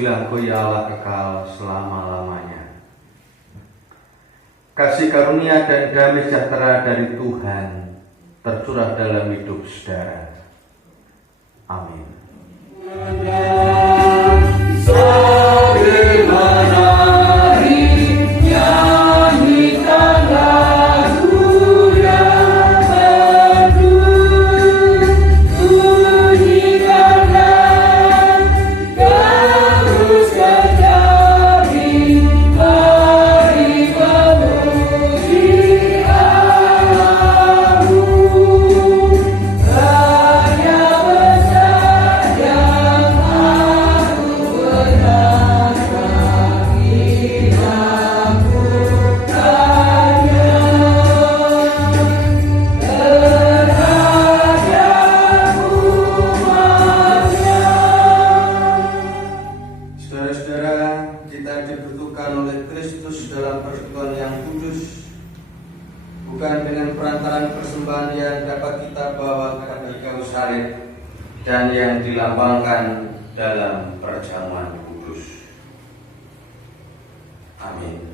terpujilah Engkau ya Allah kekal selama-lamanya. Kasih karunia dan damai sejahtera dari Tuhan tercurah dalam hidup saudara. Amin. Bukan dengan perantaraan persembahan yang dapat kita bawa kepada kayu salib dan yang dilambangkan dalam perjamuan kudus. Amin.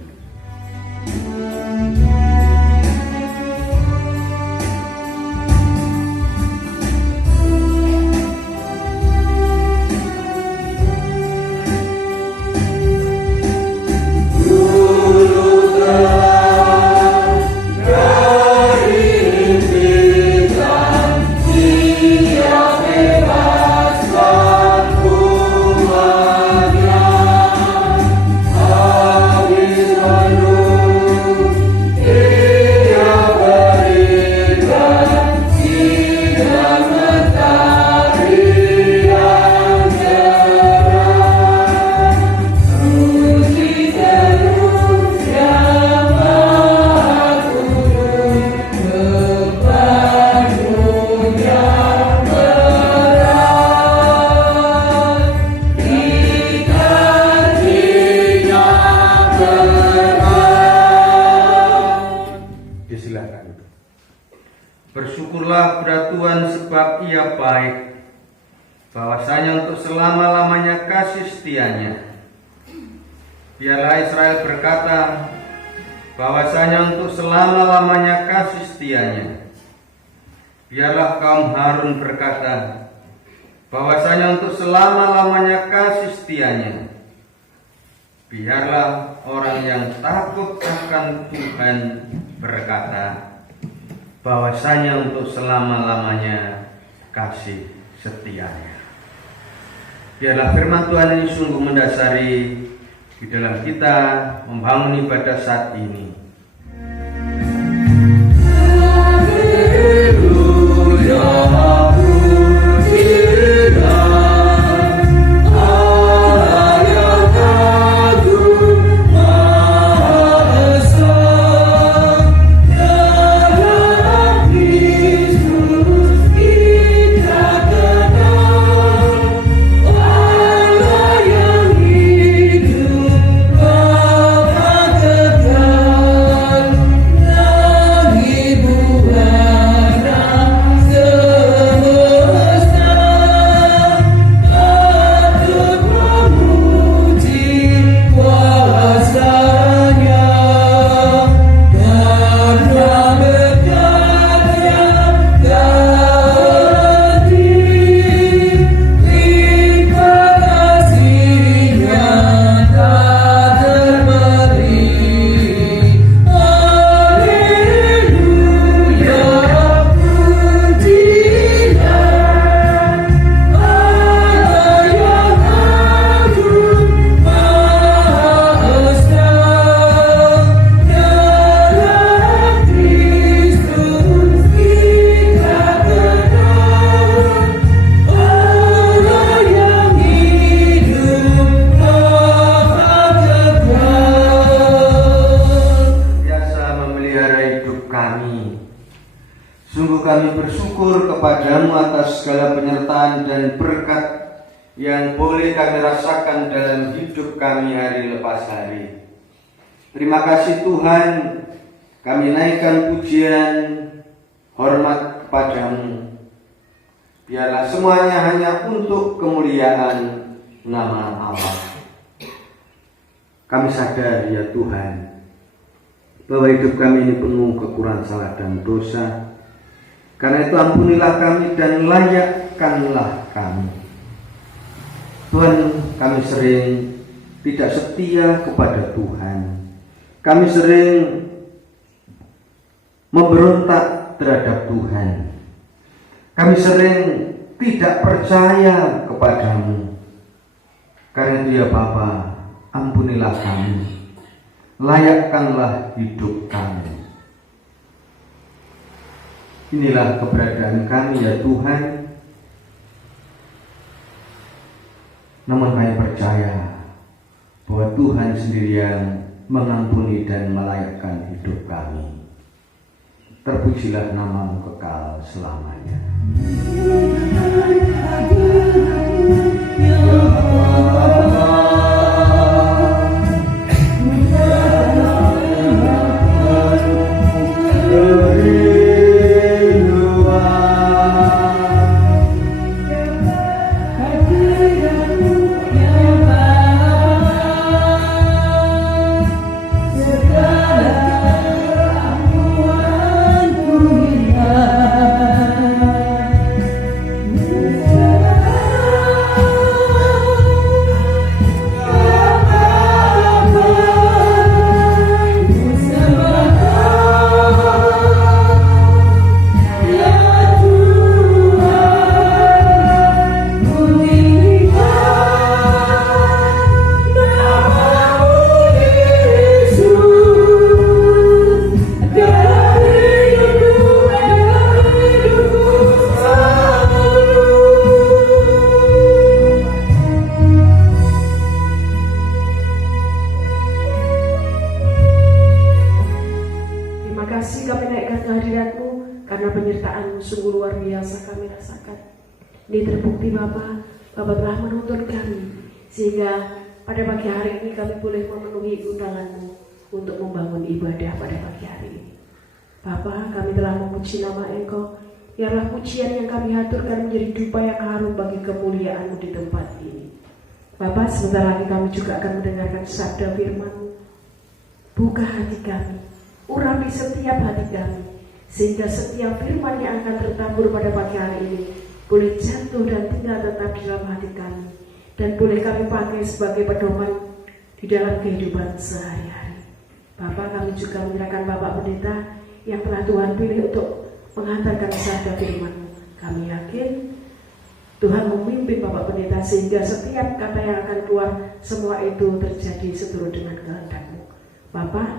Bersyukurlah kepada Tuhan sebab Ia baik, bahwasanya untuk selama-lamanya kasih setianya. Biarlah Israel berkata, bahwasanya untuk selama-lamanya kasih setianya. Biarlah kaum Harun berkata, bahwasanya untuk selama-lamanya kasih setianya. Biarlah orang yang takut akan Tuhan berkata, bahwasanya untuk selama-lamanya kasih setianya. Biarlah firman Tuhan ini sungguh mendasari di dalam kita membangun ibadah saat ini. Kami bersyukur kepadamu atas segala penyertaan dan berkat yang boleh kami rasakan dalam hidup kami hari lepas hari. Terima kasih Tuhan, kami naikkan pujian, hormat kepadamu. Biarlah semuanya hanya untuk kemuliaan nama Allah. Kami sadar ya Tuhan, bahwa hidup kami ini penuh kekurangan, salah dan dosa. Karena itu ampunilah kami dan layakkanlah kami. Tuhan, kami sering tidak setia kepada Tuhan. Kami sering memberontak terhadap Tuhan. Kami sering tidak percaya kepadamu. Karena itu ya Bapa, ampunilah kami, layakkanlah hidup kami. Inilah keberadaan kami ya Tuhan. Namun kami percaya bahwa Tuhan sendiri yang mengampuni dan melayakkan hidup kami. Terpujilah nama-Mu kekal selamanya. Ini terbukti Bapak telah menuntun kami, sehingga pada pagi hari ini kami boleh memenuhi undangan-Mu untuk membangun ibadah pada pagi hari ini. Bapak, kami telah memuji nama Engkau, biarlah pujian yang kami haturkan menjadi dupa yang harum bagi kemuliaan-Mu di tempat ini. Bapak, sebentar lagi kami juga akan mendengarkan sabda firman-Mu. Buka hati kami, urapi setiap hati kami, sehingga setiap firman yang akan tertabur pada pagi hari ini boleh jatuh dan tinggal tetap di dalam hati kami, dan boleh kami pakai sebagai pedoman di dalam kehidupan sehari-hari. Bapak, kami juga menyerahkan Bapak Pendeta yang telah Tuhan pilih untuk menghantarkan sabda firman-Mu. Kami yakin Tuhan memimpin Bapak Pendeta sehingga setiap kata yang akan keluar, semua itu terjadi seturut dengan kehendak-Mu. Bapak,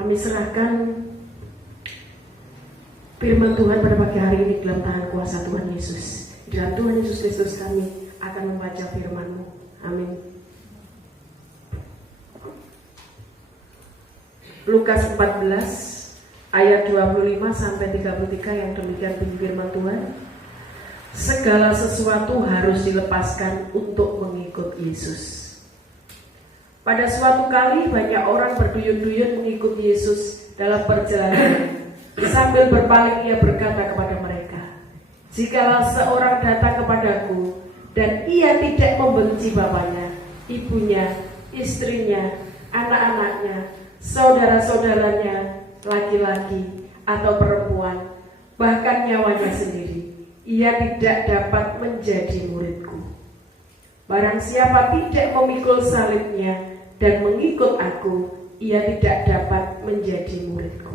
kami serahkan firman Tuhan pada pagi hari ini dalam tangan kuasa Tuhan Yesus. Dalam Tuhan Yesus Kristus kami akan membaca firman-Mu. Amin. Lukas 14 ayat 25 sampai 33 yang demikian bunyi firman Tuhan. Segala sesuatu harus dilepaskan untuk mengikut Yesus. Pada suatu kali banyak orang berduyun-duyun mengikut Yesus dalam perjalanan. Sambil berpaling ia berkata kepada mereka, jikalau seorang datang kepadaku dan ia tidak membenci bapaknya, ibunya, istrinya, anak-anaknya, saudara-saudaranya, laki-laki atau perempuan, bahkan nyawanya sendiri, ia tidak dapat menjadi muridku. Barang siapa tidak memikul salibnya dan mengikut aku, ia tidak dapat menjadi muridku.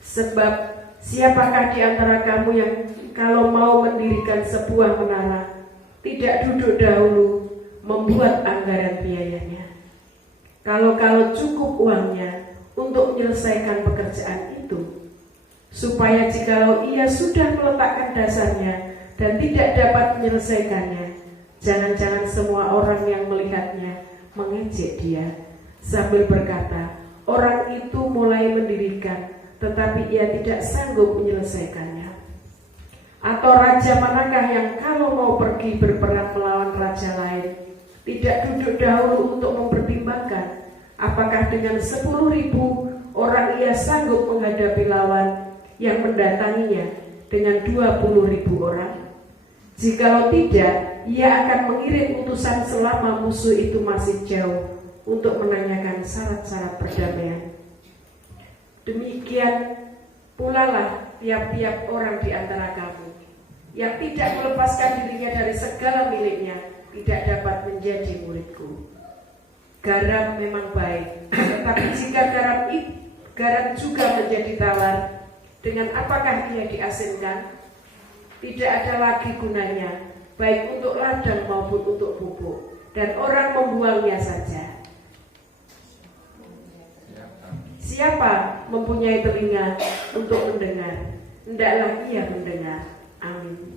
Sebab siapakah di antara kamu yang kalau mau mendirikan sebuah menara tidak duduk dahulu membuat anggaran biayanya? Kalau cukup uangnya untuk menyelesaikan pekerjaan itu, supaya jikalau ia sudah meletakkan dasarnya dan tidak dapat menyelesaikannya, jangan-jangan semua orang yang melihatnya mengejek dia sambil berkata, orang itu mulai mendirikan tetapi ia tidak sanggup menyelesaikannya. Atau raja manakah yang kalau mau pergi berperang melawan raja lain tidak duduk dahulu untuk mempertimbangkan apakah dengan 10.000 orang ia sanggup menghadapi lawan yang mendatanginya dengan 20.000 orang? Jikalau tidak, ia akan mengirim utusan selama musuh itu masih jauh untuk menanyakan syarat-syarat perdamaian. Demikian pula lah tiap-tiap orang di antara kamu yang tidak melepaskan dirinya dari segala miliknya tidak dapat menjadi muridku. Garam memang baik, tetapi jika garam juga menjadi tawar, dengan apakah ia diasinkan? Tidak ada lagi gunanya, baik untuk ladang maupun untuk pupuk, dan orang membuangnya saja. Siapa mempunyai telinga untuk mendengar, hendaklah ia mendengar. Amin.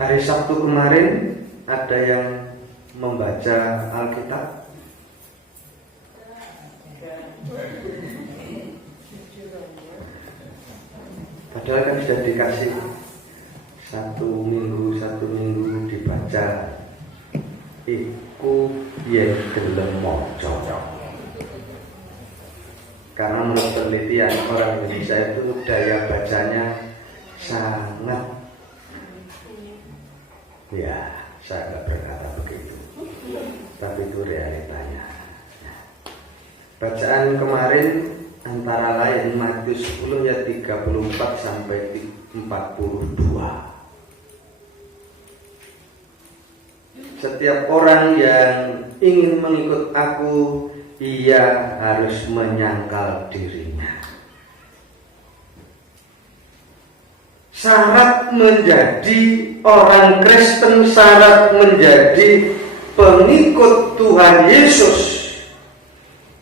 Hari Sabtu kemarin ada yang membaca Alkitab? Padahal kan sudah dikasih satu minggu dibaca. Iku yen gelem maca. Karena menurut penelitian orang Indonesia itu daya bacanya sangat, ya saya nggak berkata begitu, tapi itu realitanya. Bacaan kemarin antara lain Matius 10 ayat 34 sampai 42. Setiap orang yang ingin mengikut aku, ia harus menyangkal dirinya. Syarat menjadi orang Kristen, syarat menjadi pengikut Tuhan Yesus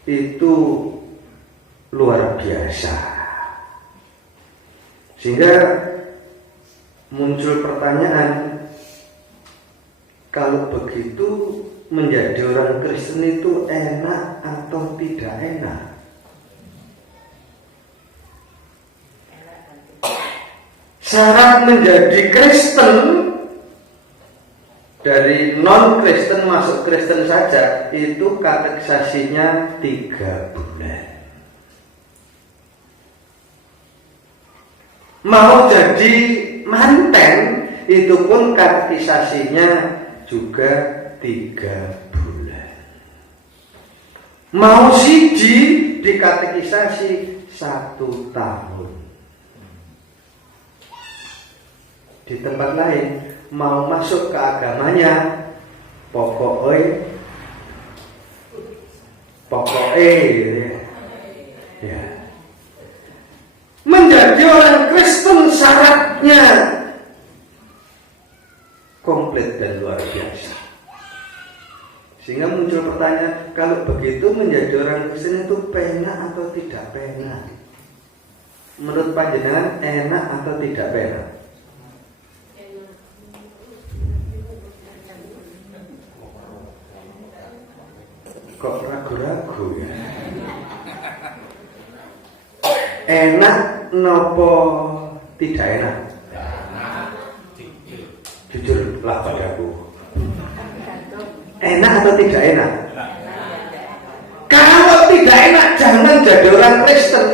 itu luar biasa. Sehingga muncul pertanyaan, kalau begitu menjadi orang Kristen itu enak atau tidak enak? Syarat menjadi Kristen, dari non-Kristen masuk Kristen saja, itu katekisasinya 3 bulan. Mau jadi manten, itu pun katekisasinya juga 3 bulan. Mau siji dikatekisasi 1 tahun. Di tempat lain mau masuk ke agamanya pokoknya ya. Menjadi orang Kristen syaratnya komplit dan luar biasa. Sehingga muncul pertanyaan, kalau begitu menjadi orang Kristen itu penak atau tidak penak? Menurut panjenengan enak atau tidak penak? Kok ragu-ragu ya? Enak nopo tidak enak? Jujur lah padaku. Enak atau tidak enak? Kalau tidak enak jangan jadi orang Kristen.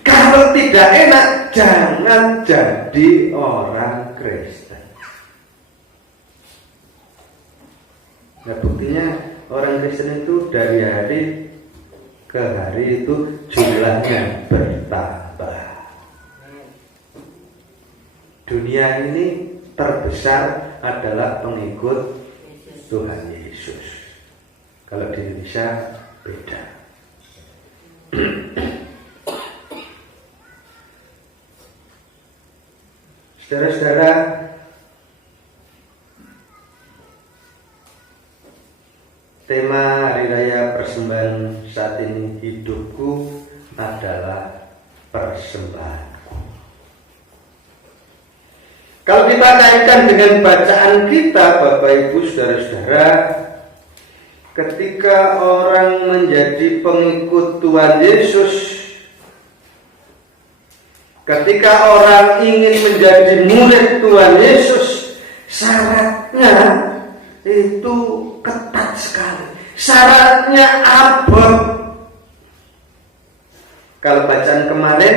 Kalau tidak enak jangan jadi orang Kristen. Nah, buktinya orang Kristen itu dari hari ke hari itu jumlahnya bertambah. Dunia ini terbesar adalah pengikut Tuhan Yesus. Kalau di Indonesia beda. Saudara-saudara, Tema Hari Raya Persembahan saat ini, hidupku adalah persembahanku. Kalau kita kaitkan dengan bacaan kita, Bapak Ibu Saudara-saudara, ketika orang menjadi pengikut Tuhan Yesus, ketika orang ingin menjadi murid Tuhan Yesus, syaratnya itu ketat sekali. Syaratnya abot. Kalau bacaan kemarin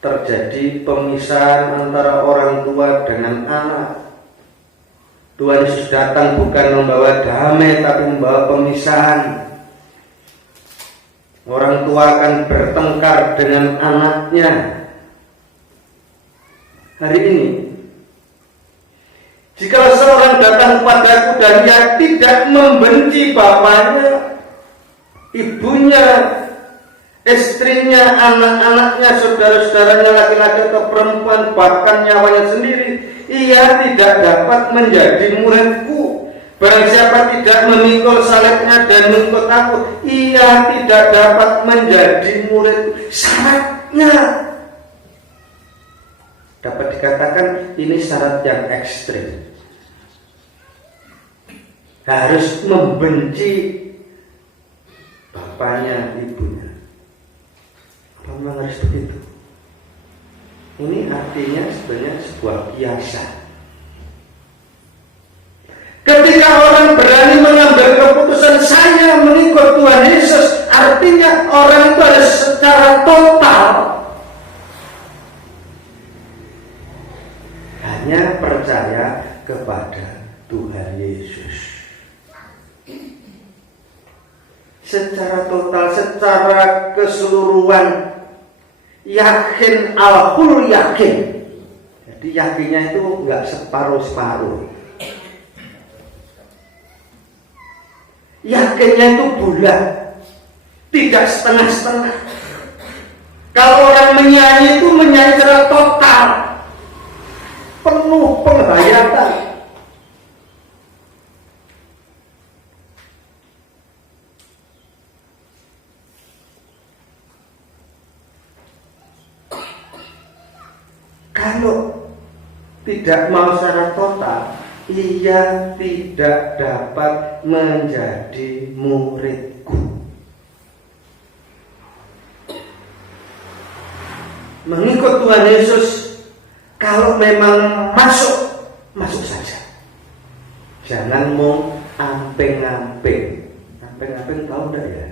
terjadi pemisahan antara orang tua dengan anak. Tuhan Yesus datang bukan membawa damai, tapi membawa pemisahan. Orang tua akan bertengkar dengan anaknya. Hari ini, jika seorang datang kepadaku dan dia tidak membenci bapaknya, ibunya, istrinya, anak-anaknya, saudara-saudaranya laki-laki atau perempuan, bahkan nyawanya sendiri, ia tidak dapat menjadi muridku. Barang siapa tidak memikul salibnya dan mengikut aku, ia tidak dapat menjadi muridku. Syaratnya dapat dikatakan ini syarat yang ekstrim. Harus membenci bapaknya, ibunya. Apa memang harus begitu? Ini artinya sebenarnya sebuah kiasan. Ketika orang berani mengambil keputusan saya mengikut Tuhan Yesus, artinya orang itu harus secara total hanya percaya kepada Tuhan Yesus. Secara total, secara keseluruhan, yakin, al-hul yakin. Jadi yakinnya itu enggak separuh-separuh. Yakinnya itu bulat, tidak setengah-setengah. Kalau orang menyanyi itu menyanyi secara total, penuh penghayatan. Kalau tidak mau secara total, ia tidak dapat menjadi muridku. Mengikut Tuhan Yesus, kalau memang masuk saja. Jangan mau amping-amping. Amping-amping tahu enggak ya?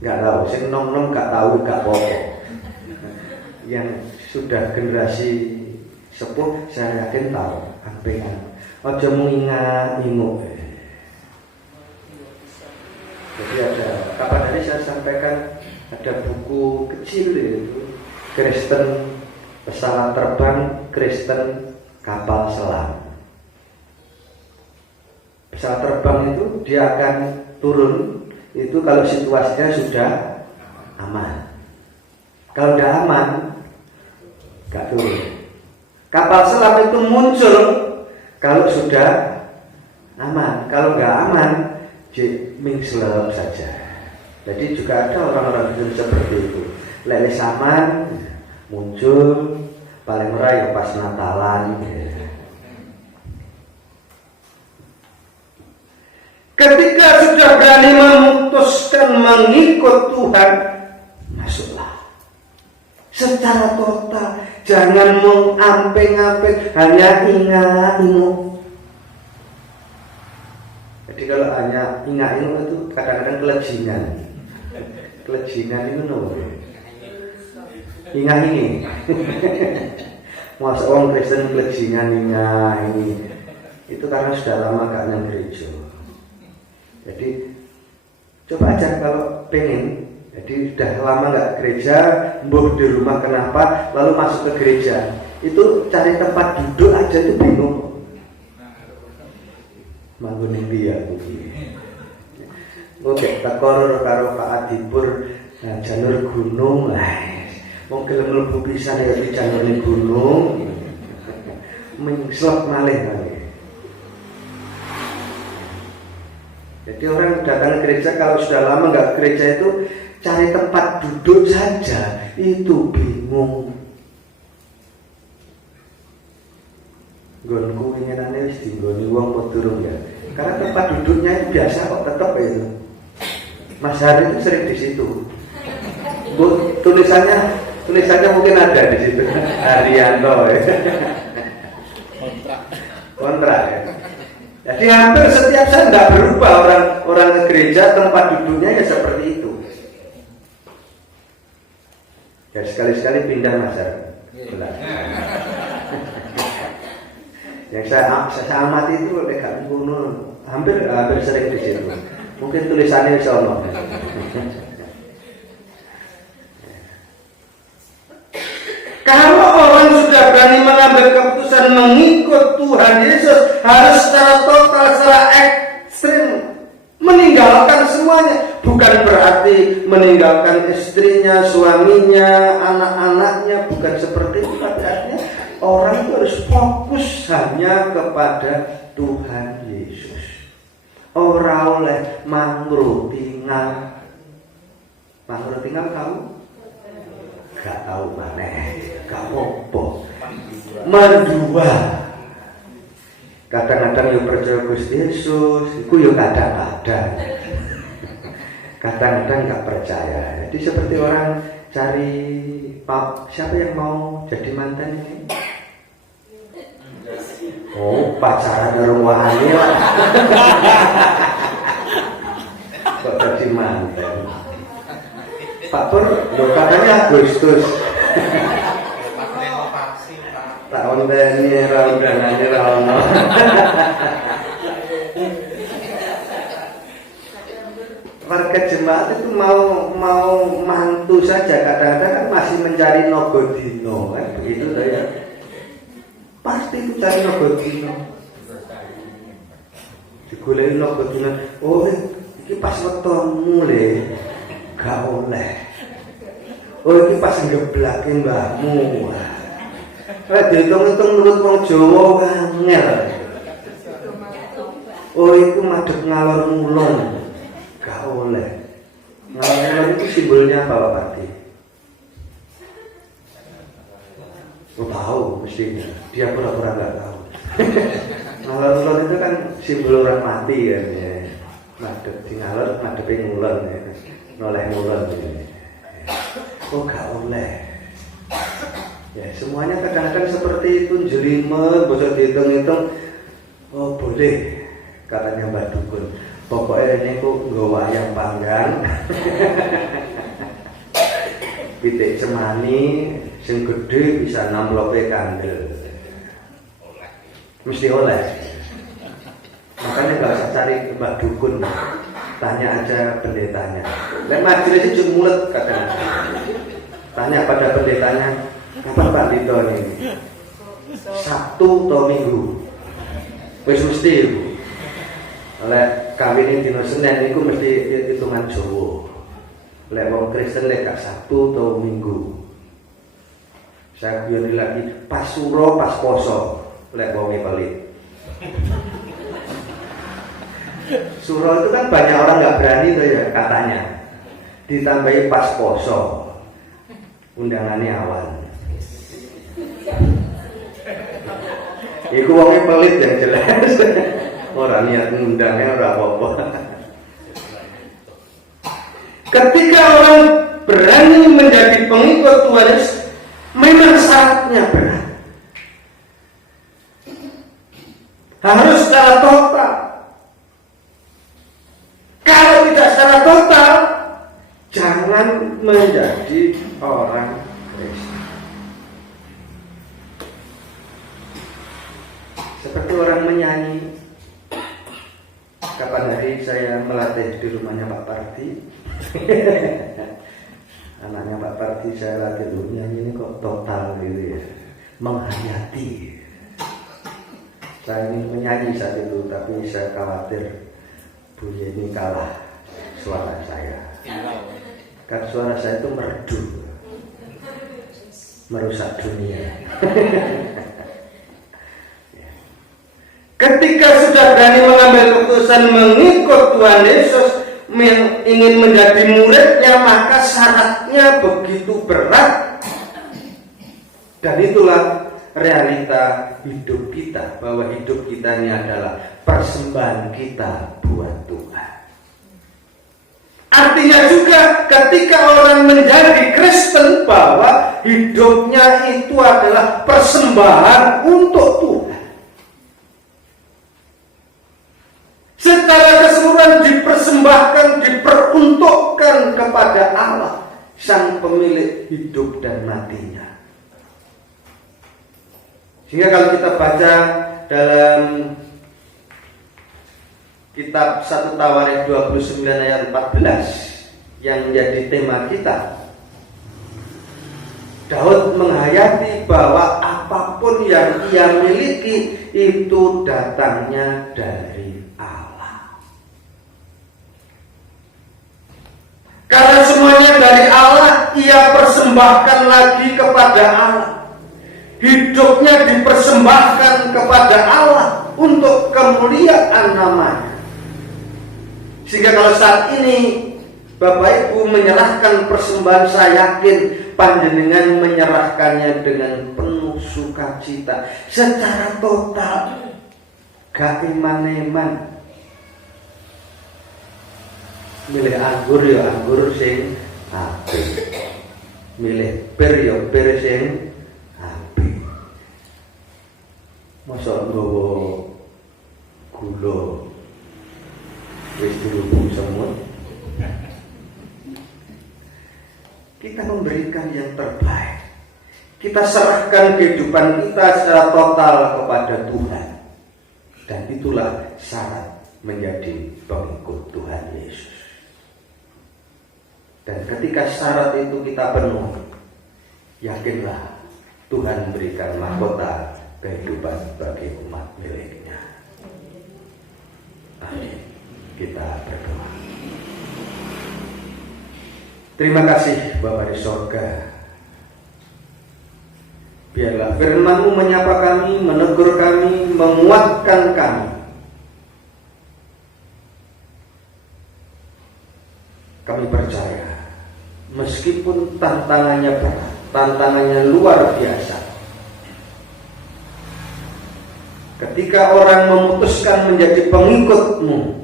Enggak tahu, sing nom-nom enggak tahu, enggak pokok. Yang sudah generasi sepuh saya yakin tahu ampingan. Aja mengingat-ingat. Jadi ada kapan hari saya sampaikan ada buku kecil itu Kristen pesawat terbang, Kristen kapal selam. Pesawat terbang itu dia akan turun itu kalau situasinya sudah aman. Kalau udah aman, gak turun. Kapal selam itu muncul kalau sudah aman. Kalau nggak aman, mingselep saja. Jadi juga ada orang-orang yang seperti itu. Lelis aman, muncul, paling murah ya pas Natalan. Ketika sudah berani memutuskan mengikut Tuhan, masuklah secara total. Jangan mengamping-amping, hanya ingat-ingat. Jadi kalau hanya ingat-ingat itu kadang-kadang kelejingan. Kelejingan itu nopo? Ingat ini. Masa orang Kristen kelejingan ingat ini. Itu karena sudah lama gak nang gereja. Jadi coba aja kalau pengen. Jadi sudah lama nggak gereja, mbuh di rumah kenapa, lalu masuk ke gereja. Itu cari tempat duduk aja itu bingung. Manggon dia begini. Oke, takor karo Pak Adipur jalur gunung. Wong gelem mlebu pisan ya di jalur gunung. Mingslep malih. Jadi orang datang ke gereja kalau sudah lama nggak ke gereja itu cari tempat duduk saja itu bingung. Gonku inginannya wis dinggoni wong apa durung ya. Karena tempat duduknya itu biasa kok tetap itu. Mas Hari itu sering di situ. Tulisannya mungkin ada di situ. Haryanto ya. Kontrak ya. Jadi hampir setiap saya tidak berubah orang ke gereja tempat duduknya ya seperti itu. Ya sekali-sekali pindah Mas Hari. Yang saya amati itu dekat gunung, hampir sering di situ. Mungkin tulisannya bisa ono. Kalau orang sudah berani mengambil keputusan mengikut Tuhan Yesus, harus secara total, secara ekstrim meninggalkan semuanya. Bukan berarti meninggalkan istrinya, suaminya, anak-anaknya, bukan seperti itu. Artinya orang itu harus fokus hanya kepada Tuhan Yesus. Ora oleh mangro tinggal. Mangro tinggal tahu? Gak tahu mana? Gak apa-apa. Mendua. Kadang-kadang yo percaya Gusti Yesus, iku yo kadang-kadang. Kadang-kadang gak percaya. Jadi seperti orang cari siapa yang mau jadi mantan ini? Oh, pacaran dari wahani lah. Kok jadi mantan? Pak Pur, katanya Agustus. Tahun ini raundanannya rauno. Warga jemaat itu mau mantu saja, kadang-kadang kan masih mencari nogodino, kan begitu ya. Pasti itu cari nogodino. Digoleki nogodino. Oh, iki pas wetemu le. Gak oleh. Oh, iki pas ngeblake mbahmu. Lah dihitung-hitung menurut wong Jawa angel. Oh, iku madhep ngalor ngulon. Gak oleh. Ngalor ngulon itu simbolnya apa Pak Pati? Oh, tahu mestinya. Dia pura-pura gak tahu. Ngalor ngulon itu kan simbol orang mati kan ya. Madhep di ngalor, madhepe ngulon ya. Noleh ngulon ini. Oh, gak oleh. Ya, semuanya kadang-kadang seperti itu, jelimet, bisa dihitung-hitung. Oh, boleh, katanya Mbak Dukun. Pokoknya ini kok nggak wayang panggang. Pitik cemani, sing gede bisa 6 lope kandel. Mesti oleh. Makanya nggak usah cari Mbak Dukun. Tanya aja pendetanya. Dan majelis itu mulut kadang. Tanya pada pendetanya, kapan Pak Dito ini? Sabtu atau Minggu? Wis mesti Ibu. Oleh kawin dina Senin niku mesti hitungan Jawa. Lek wong Kristen lek gak Sabtu atau Minggu. Saya guyoni lagi pas suro pas poso lek wonge pelit. Suro itu kan banyak orang nggak berani tuh ya katanya. Ditambahi pas poso, undangannya awal. Iku wongnya pelit yang jelas. Orang niat ngundangnya ora apa-apa. Ketika orang berani menjadi pengikut Tuhan Yesus, memang syaratnya berat. Harus secara total. Kalau tidak secara total, jangan menjadi orang Kristen. Seperti orang menyanyi. Kapan hari saya melatih di rumahnya Pak Parti. Anaknya Pak Parti saya latih dulu nyanyi ini kok total gitu ya. Menghayati. Saya ingin menyanyi saat itu, tapi saya khawatir Bu Yeni kalah suara saya. Kan suara saya itu merdu, merusak dunia. Ketika sudah berani mengambil keputusan mengikut Tuhan Yesus, ingin menjadi muridnya, maka syaratnya begitu berat. Dan itulah realita hidup kita, bahwa hidup kita ini adalah persembahan kita buat Tuhan. Artinya juga ketika orang menjadi Kristen, bahwa hidupnya itu adalah persembahan untuk Tuhan. Secara keseluruhan dipersembahkan, diperuntukkan kepada Allah, Sang pemilik hidup dan matinya. Sehingga kalau kita baca dalam kitab 1 Tawarik 29 ayat 14 yang menjadi tema kita, Daud menghayati bahwa apapun yang ia miliki itu datangnya dari Allah. Karena semuanya dari Allah, ia persembahkan lagi kepada Allah. Hidupnya dipersembahkan kepada Allah untuk kemuliaan namanya. Sehingga kalau saat ini Bapak Ibu menyerahkan persembahan, saya yakin panjenengan menyerahkannya dengan penuh sukacita, secara total, gak iman-iman. Milih anggur ya anggur sing apik, milih bir ya bir sing apik. Masa nggawa gula wis dirubung semut. Kita memberikan yang terbaik. Kita serahkan kehidupan kita secara total kepada Tuhan. Dan itulah syarat menjadi pengikut Tuhan Yesus. Dan ketika syarat itu kita penuhi, yakinlah Tuhan memberikan mahkota kehidupan bagi umat miliknya. Amin. Kita berdoa. Terima kasih Bapa di sorga. Biarlah firman-Mu menyapa kami, menegur kami, menguatkan kami. Kami percaya, meskipun tantangannya berat, tantangannya luar biasa, ketika orang memutuskan menjadi pengikut-Mu,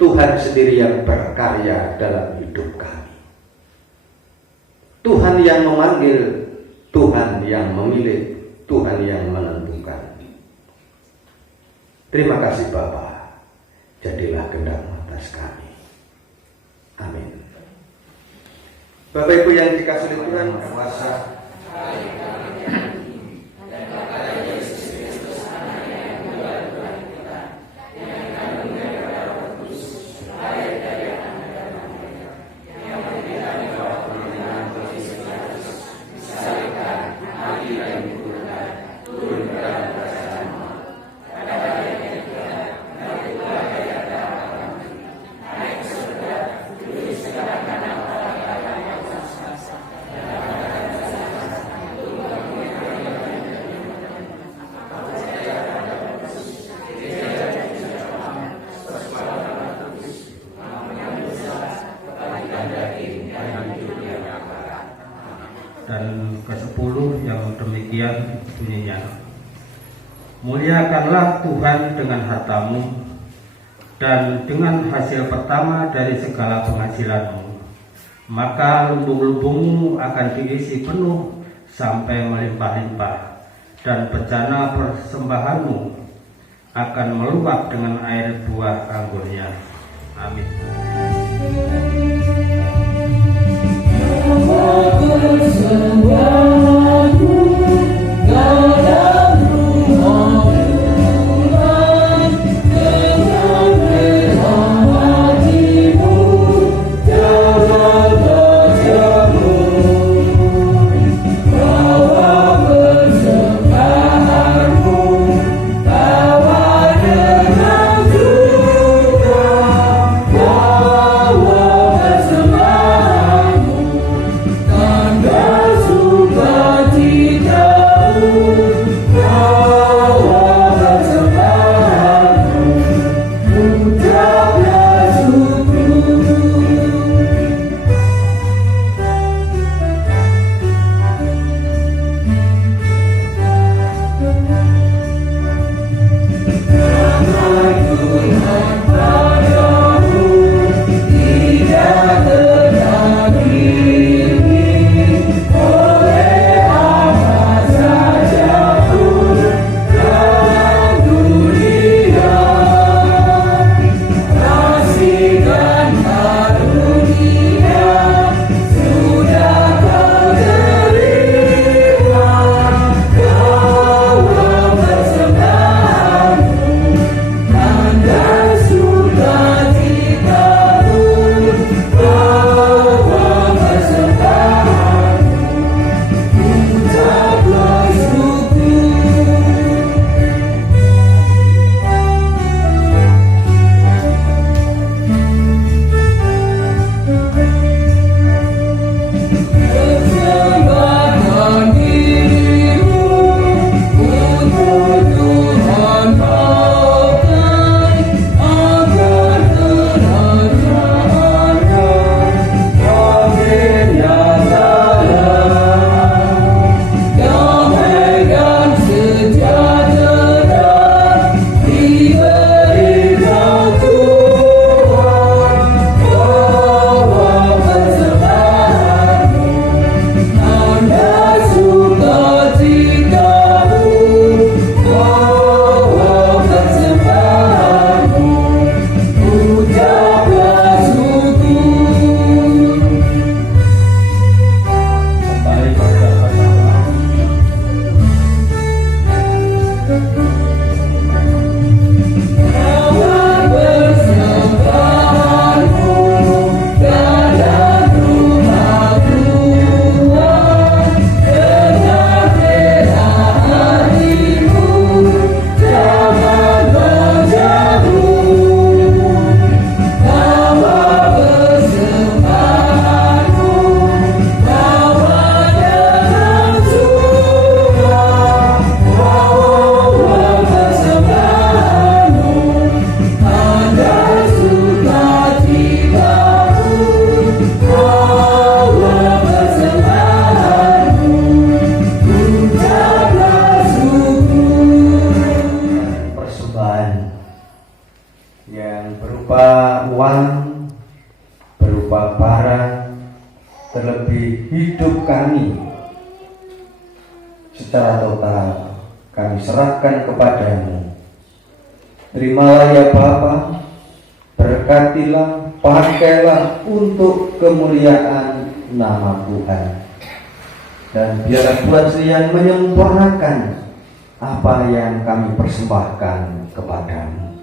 Tuhan sendiri yang berkarya dalam hidup kami. Tuhan yang memanggil, Tuhan yang memilih, Tuhan yang menentukan. Terima kasih Bapa, jadilah kehendak-Mu atas kami. Amin. Bapak Ibu yang dikasihi Tuhan, kuasa dan ke-10 yang demikian bunyinya. Muliakanlah Tuhan dengan hartamu dan dengan hasil pertama dari segala penghasilanmu, maka lumbung-lumbungmu akan diisi penuh sampai melimpah-limpah, dan bejana persembahanmu akan meluap dengan air buah anggurnya. Amin. Suka berupa uang, berupa barang, terlebih hidup kami secara total kami serahkan kepadamu. Terimalah ya Bapa, berkatilah, pakailah untuk kemuliaan nama Tuhan. Dan biarlah Tuhan sendiri yang menyempurnakan apa yang kami persembahkan kepadamu.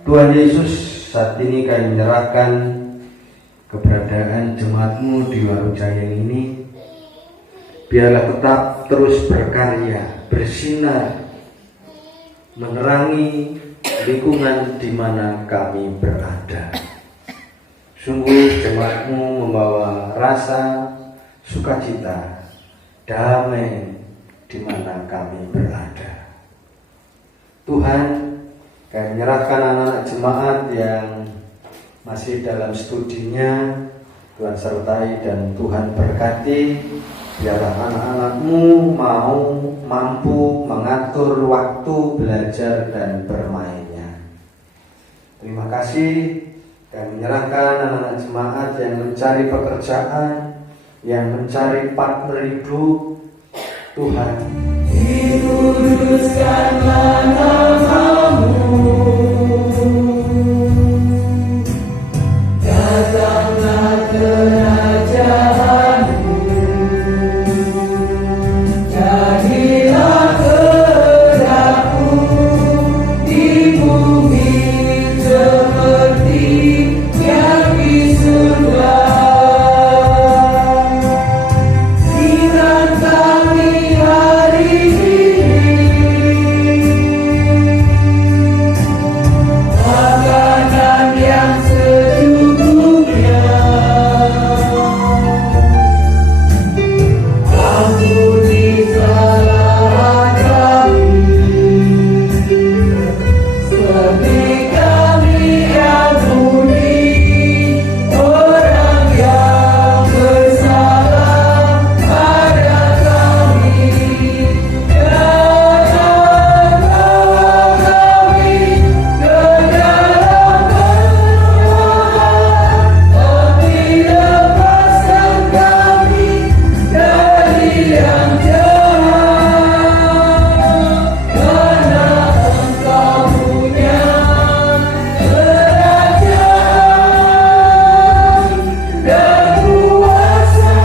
Tuhan Yesus, saat ini kami menyerahkan keberadaan jemaat-Mu di Warujaya ini. Biarlah tetap terus berkarya, bersinar, menerangi lingkungan di mana kami berada. Sungguh jemaat-Mu membawa rasa sukacita, damai di mana kami berada. Tuhan, kami menyerahkan anak-anak jemaat yang masih dalam studinya, Tuhan sertai dan Tuhan berkati. Biarlah anak-anak-Mu mampu mengatur waktu belajar dan bermainnya. Terima kasih. Dan menyerahkan anak-anak jemaat yang mencari pekerjaan, yang mencari partner hidup. Tuhan, dikuduskanlah nama-Mu, datanglah kerajaan-Mu, jadilah kehendak-Mu di bumi seperti yang di surga. Berikan kami hari ini makanan yang secukupnya. Ampuni kesalahan kami, seperti kami ampuni orang yang bersalah pada kami. Jangan bawa kami ke dalam pencobaan, tapi lepaskan kami dari yang jahat. Karena Engkau punya kerajaan dan kuasa,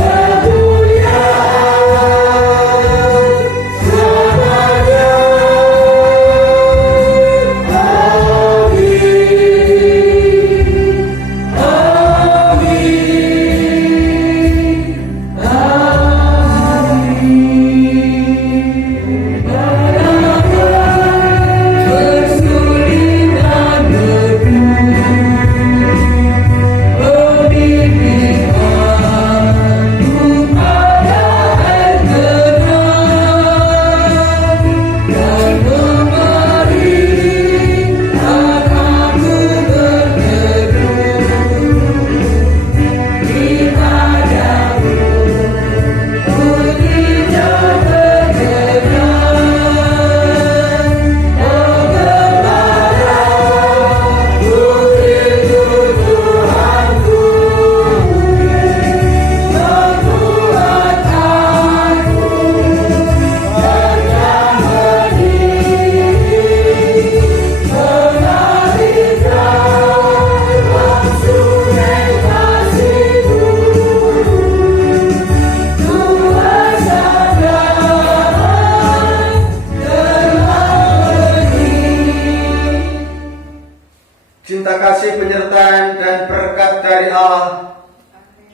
kemuliaan selamanya. Bersulitan berdiri pada air tenang, dan kemari akanku berteduh di padamu. Bunyinya terdengar, oh Gembala, putriku Tuhanku, menguat aku dan berdiri mengalirkan langsung kasih-Mu. Tuhan sadar telah pergi. Cinta kasih, penyertaan dan berkat dari Allah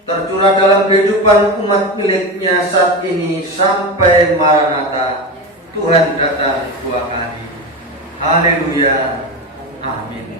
tercurah dalam kehidupan umat miliknya saat ini sampai Maranatha, Tuhan datang dua kali. Haleluya. Amin.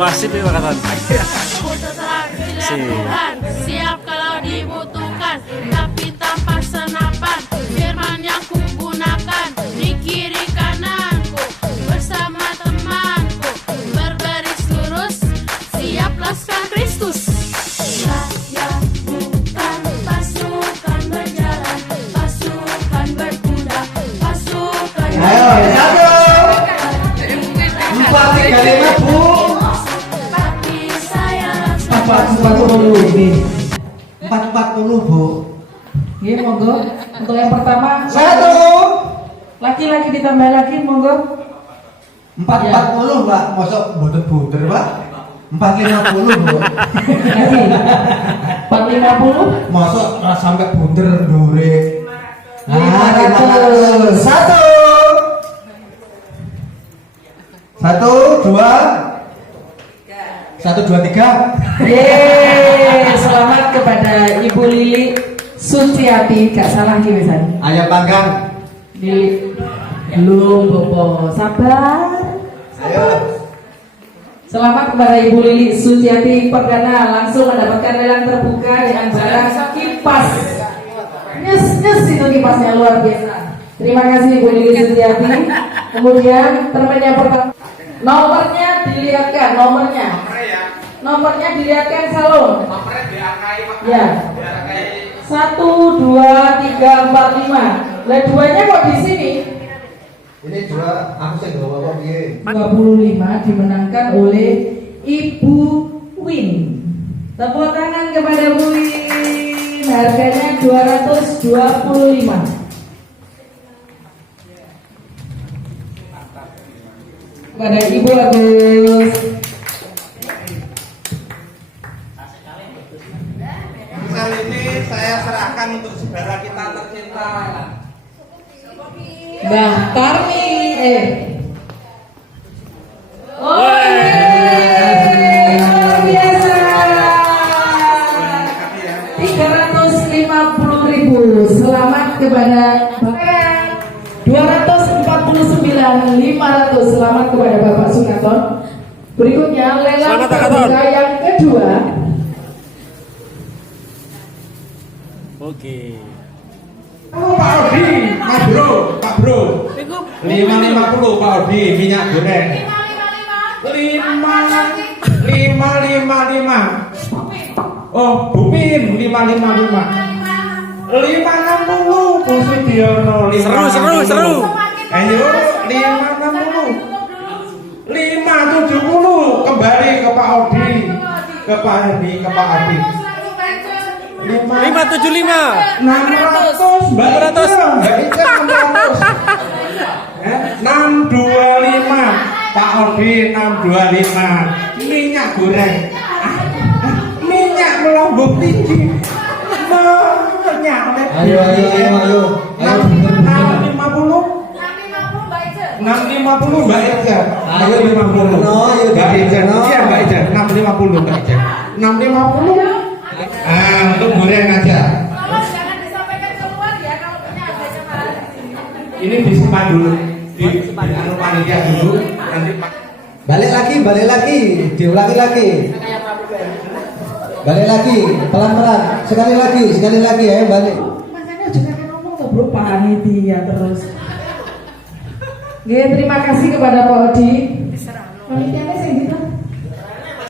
Masih terima kasih. Aku terserah pilihan Tuhan, siap kalau dibutuhkan, tapi tanpa senapan. Firman yang kugunakan di kiri kananku, bersama temanku, berbaris lurus, siap laskar Kristus. Saya bukan pasukan berjalan, pasukan berkuda, pasukan Ayo, satu. 435 Bu. tapi saya 440 ini. 440 Bu. Ini monggo. Untuk yang pertama, Satu. laki-laki ditambah lagi, monggo. 440 Pak, mosok mboten bunder Pak. 450 Bu. Lagi. 450. Mosok ora sampai bunder ndure. 500. Satu. Satu, dua. 1, 2, 3. Yeay, selamat kepada Ibu Lili Suciati, gak salah nih misalnya. Ayam panggang. Lili, belum Bobo, sabar. Ayo. Selamat kepada Ibu Lili Suciati, perdana langsung mendapatkan lelang terbuka dengan barang kipas. Nyes itu kipasnya luar biasa. Terima kasih Ibu Lili Suciati. Kemudian termen yang pertama, nomornya dilihatkan, nomornya dilihatkan salon. Ya. 1, 2, 3, 4, 5. Lah duanya kok di sini? Ini dua, aku sing gawa apa piye? 25 dimenangkan oleh Ibu Win. Tepuk tangan kepada Bu Win. Harganya 225. Kepada Ibu Agus. Misal ini saya serahkan untuk saudara kita tercinta. Mbah Karni. Luar biasa. 350.000. Selamat kepada Bapak. 249.500. Selamat kepada Bapak Sukaton. Berikutnya lelang Selamat, Kak Katon. terbuka yang kedua. Oke. Oh, Pak Odi, Mas Bro, Pak Bro. 550 Pak Odi, minyak goreng. 555. Oh, Bupin 555. 560 Bu Sudiono. Seru. Ayo 560. 570 kembali ke Pak Odi. Ke Pak Odi, ke Pak Odi. 575. 600 Mbak 600. Ica, Mbak Ica 600. 625 Pak Odi 625. Minyak goreng. Minyak melambung tinggi. Minyak. Ayo. 650 650 Mbak Ica. Ayo 50. Mbak Ica. Iya Mbak Ica 650 Mbak Ica. 650. Untuk goreng aja. Tolong jangan disampaikan keluar ya kalau punya harganya mahal di sini. Ini disimpan dulu di anu panitia dulu. Nanti Balik lagi, diulangi lagi. Balik lagi, pelan-pelan. Sekali lagi, ayo balik. Makanya juga kan ngomong tuh bro panitia terus. Oke, terima kasih kepada Pak Odi. Panitianya sih gitu.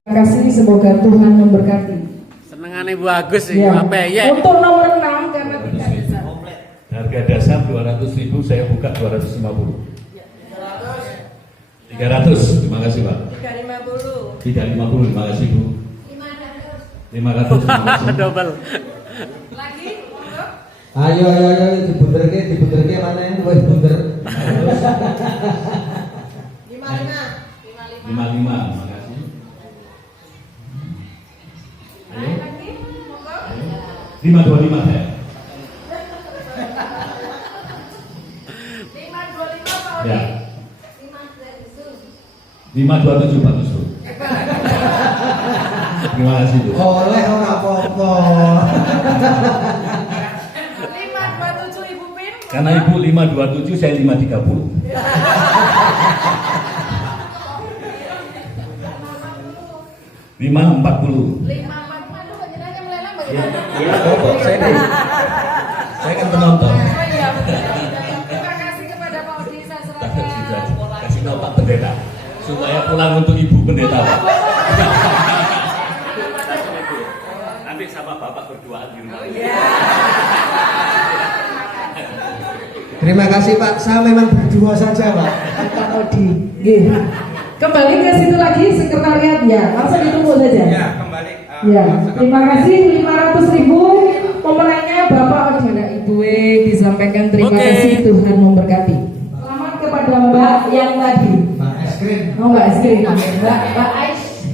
Terima kasih, semoga Tuhan memberkati. Senengane Bu Agus sih, Ya. apa ya? Untuk nomor 6 karena tidak bisa. Harga dasar 200.000, saya buka 250. 300, terima kasih Pak. 350. 350, terima kasih Bu. 500, terima kasih. Double. Lagi, monggo. Ayo, dibunderke mana yang wis bunder. 55. 55, terima kasih. Ayo, Lagi, monggo. 525 saya. 525 Pak Odi. Ya. 527 Pak Tusku. Terima kasih Bu. Oleh ora apa-apa. 527 Ibu Pin. Karena Ibu 527, saya 530. 5.40. 5 aduh jenengan melelang Ya, bagaimana? ya, kok saya kan penonton. Oh iya, terima kasih kepada Pak Odi, saya serahkan. Kasih tahu Pak Pendeta supaya pulang untuk Ibu Pendeta, Pak. Nanti sama Bapak berduaan di rumah. Terima kasih Pak. Saya memang berdua saja Pak. Pak Odi. Nggih. Kembali ke situ lagi sekretariat ya. Langsung ditunggu saja. Ya, kembali. Ya, terima kasih 500.000 pemenangnya Bapak Odi. Ibu disampaikan terima Oke. kasih, Tuhan memberkati. Selamat kepada Mbak yang tadi. Pak es krim. Oh Mbak Istri, Mbak Ais.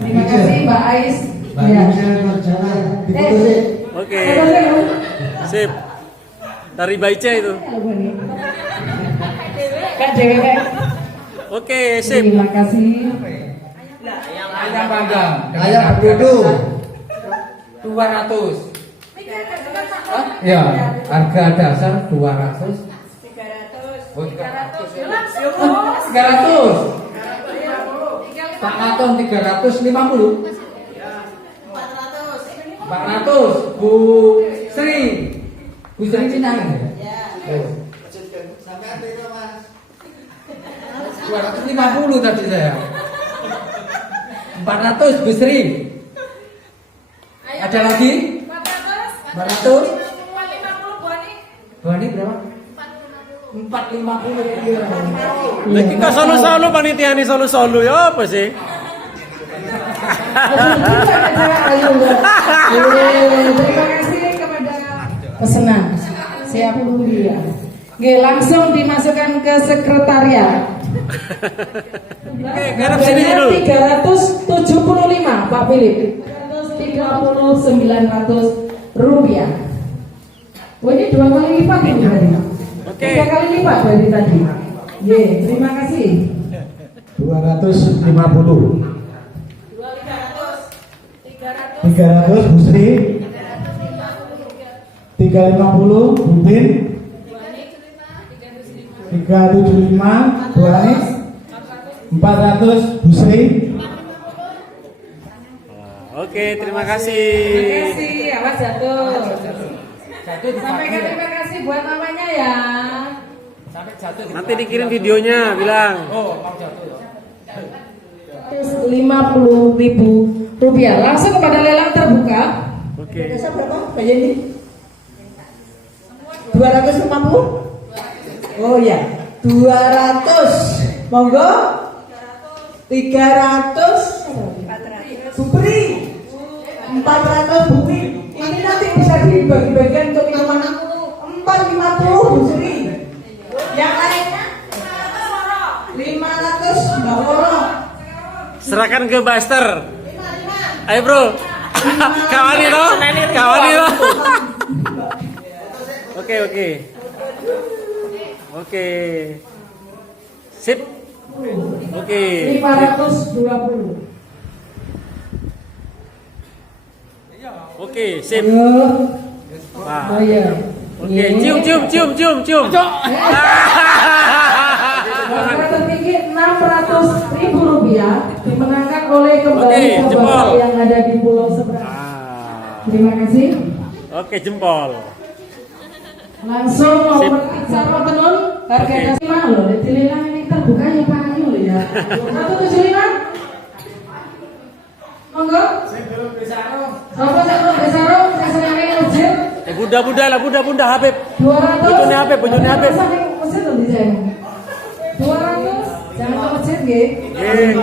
Terima kasih Mbak Ais. Pak Ya. Ijal Marjana. Diputusin. Oke. Terima Sip. Dari Baice itu. Kak DWP. Oke, sip. Terima kasih. Ayam panggang. Ayam berdudu. 200. Hah? Ya, harga dasar 200. 300. Oh, 300. 300. 300. 300. Pak Maton 350. 400. Bu Sri. Bu Sri Cina kan ya? Oh. 250 tadi saya. 400 Bu Sri. Ada lagi? 400. 400. 450 Boni. Bani berapa? 450 ya. Lagi ke solo-solo panitia nih solo-solo ya apa sih? Terima kasih kepada pesanan. Siap dulu ya. Oke, langsung dimasukkan ke sekretariat. Oke, garap sini dulu. 375 Pak Philip. 330.900 rupiah. Oh ini 2 kali lipat ini berarti. Oke. 3 kali lipat dari tadi. Ye, terima kasih. 250. 300. 300 Bu Sri. 350 Bupin. 375 Bu Anis. 400 Bu Sri. Oke, terima kasih. Terima kasih, awas jatuh. Sampaikan terima kasih buat mamanya ya. Sampai jatuh. Nanti dikirim videonya, bilang. Oh, mau jatuh ya. 50.000 rupiah. Langsung kepada lelang terbuka. Oke. Biasa berapa? Kayak ini. 250? Oh ya, 200. Monggo. 300. Bupri. 400 Bupri. Ini nanti bisa dibagi-bagikan untuk minuman. 450 Bupri. Yang lainnya 500 Mbak Woro. Serahkan ke Buster. Ayo bro. Kawan itu. Kawan itu. Oke, oke. Oke. Sip. Oke. 520. Oke, sip. Wah. Oh iya. Oke, cium. Harga tertinggi 600.000 rupiah dimenangkan oleh kembali Oke, jempol. sahabat yang ada di pulau seberang. Ah. Terima kasih. Oke, jempol. Langsung mau Sip. sama tenun harganya Oke. 5 loh. Dililang ini terbuka ya Pak Ayu loh ya. 175. Monggo. Sopo satu besaro pesenane urgent Bunda Habib. 200. Bojone Habib. Mesin loh di saya. 200. Jangan lupa mesin nggih. Nggih.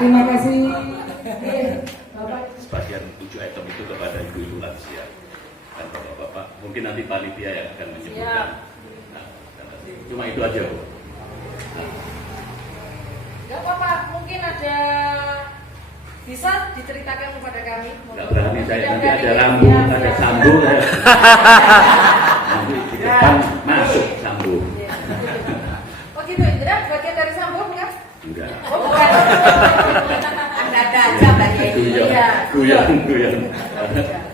Terima kasih. Nggih. Bapak. Sebagian 7 item itu kepada ibu-ibu lansia dan bapak-bapak. Mungkin nanti panitia yang akan menyebutkan. Nah, cuma itu aja, Bu. Gak apa-apa, mungkin ada bisa diceritakan kepada kami. Nggak berani saya, nanti ada rambu, ada sambung. Nanti di depan masuk sambung. Oh gitu, Indra, bagian dari sambung kan? Enggak. Oh bukan. Ada aja Mbak Yeni. Iya. Guyon.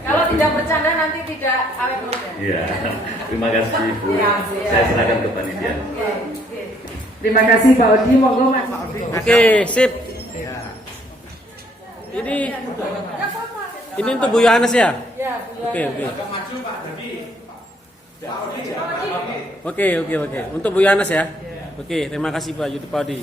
Kalau tidak bercanda nanti tidak awet muda. Iya. Terima kasih, Bu. Saya serahkan ke panitia. Terima kasih Pak Odi, monggo Mas. Oke, sip. Ini Enggak apa-apa. ini untuk Bu Yohanes ya? Ya, Bu Oke, Yohanes. oke. Maju Pak Jadi. Oke. Untuk Bu Yohanes ya? Oke, terima kasih Pak Yudi Padi.